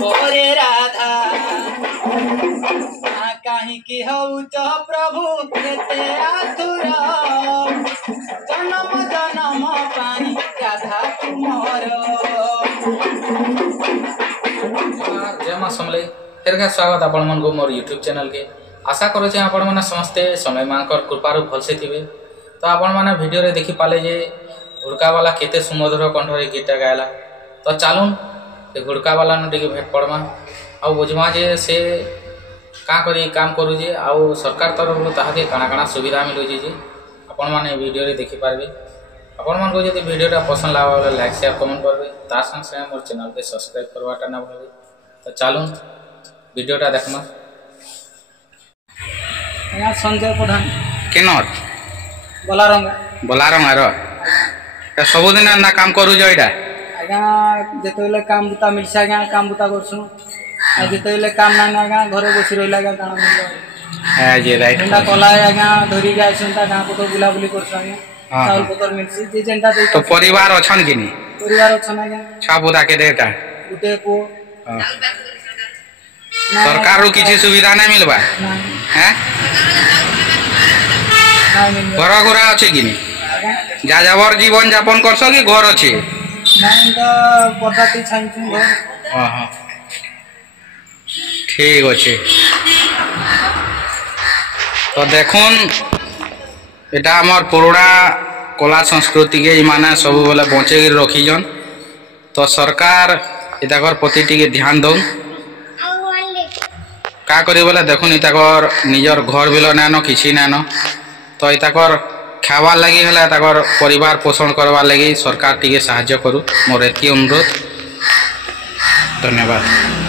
ओरे राधा कहीं की हौच प्रभु एते आतुर जन्म जन्म पाई राधा तुमर। जय मां समले फिर का स्वागत आपण मन को मोर यूट्यूब चैनल के। आशा करो जे आपण माने समस्ते समय मांकर कृपारु भलसे थिबे। तो आपण माने वीडियो रे देखि पाले जे घुड़का वाला केते सुमधुर कंठरे गीत गायला। तो चालून से घुड़का वाला न टिके भेट पड़मा आ बुझमा जे से का करी काम करू जे आ सरकार तरफ ताहा के काना काना सुविधा मिलु जे आपण माने वीडियो रे देखि पारबे। आपण मन को जदि वीडियोटा पसंद लावा वाला लाइक शेयर कमेंट करबे तार संग संग मोर चैनल के सब्सक्राइब करवाटा ना भूलबे। तो चालून वीडियोटा देखमा। या संजय प्रधान केनर बलारंगा रो सब दिन ना काम करू जो एटा आज्ञा जेतेले काम बुता मिलसा आज्ञा काम बुता करसु आ जेतेले काम ना आज्ञा घरे बसी रहला आज्ञा काना मिल है जे राइट एंदा कला आज्ञा धरी जाय सुनता गां को तो बुला बुली करसु आज्ञा चाउल पतर मिलसी जे जेंटा दे। तो परिवार अछन किनी परिवार अछन आज्ञा छा बुदा के देटा गुटे को सरकार रो किछि सुविधा नै मिलबा हैं घर घोरा अच्छे कि जा जाबर जीवन यापन करस कि घर अच्छे ठीक अच्छे। तो देखुन एटा हमर पुराना कला संस्कृति के माने सब बेले बचे रखीजन। तो सरकार इताकर प्रति टिके ध्यान दौन का करी बोले देखुन इताकर निजर घर बिल नान किसी नान। तो इताकर खावार लगी है ताकर परिवार पोषण करवार लगी सरकार टिके साहाय्य करू मोर एति अनुरोध। धन्यवाद।